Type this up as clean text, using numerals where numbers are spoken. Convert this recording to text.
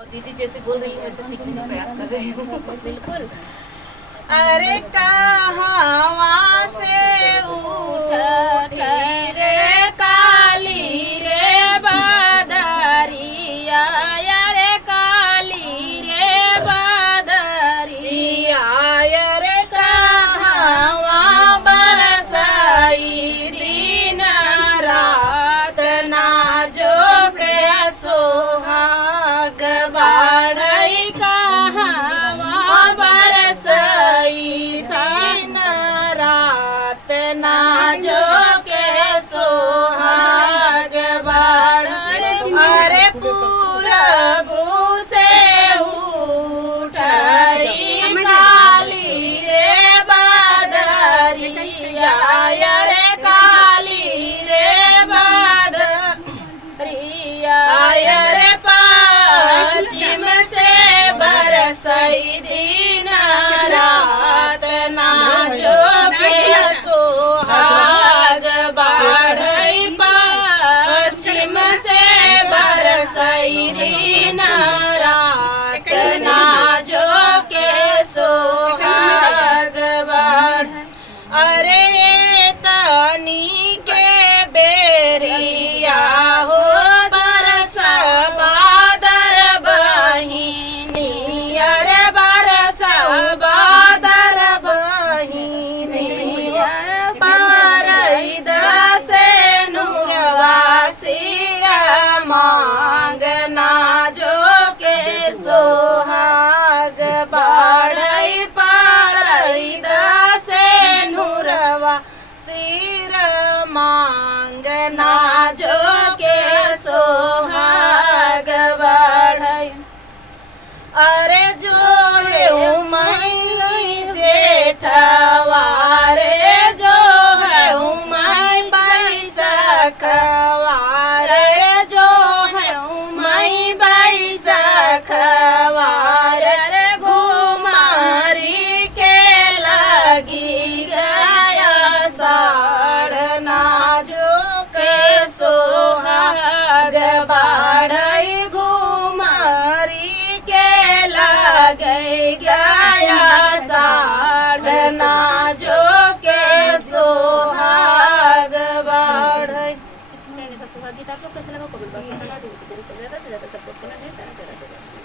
और दीदी जैसे बोल रही हूँ वैसे सीखने का प्रयास कर रही हूँ। बिल्कुल। अरे कहाँ से उठी रे काली रे बादरिया रे काली रे बादरिया रे कहाँ बरसाई दिन रात ना जो के सोहाग बाढ़ई कहाँ बरसाई दिन रात ना जो के सोहाग बाढ़ई अरे पूरबू से उठाई काली रे बादरिया रे काली रे बादरिया रे पश्चिम से बरसई दिन रात ना जो के सोहाग बाढ़ई पश्चिम से बरसई दिन रात ना जो के सोहाग बाढ़ अरे तनी के बेरिया हो बरस बादर बहिनी अरे बरस बादर बहिनी पारई दसे नुरवासिया मांगना जो के सोहाग बाढ़ई पारई दसे नुरवा सिर मांगना जो के सोहाग बाढ़ई अरे जो है उमई जेठवा रे जो है उमई बैसखवा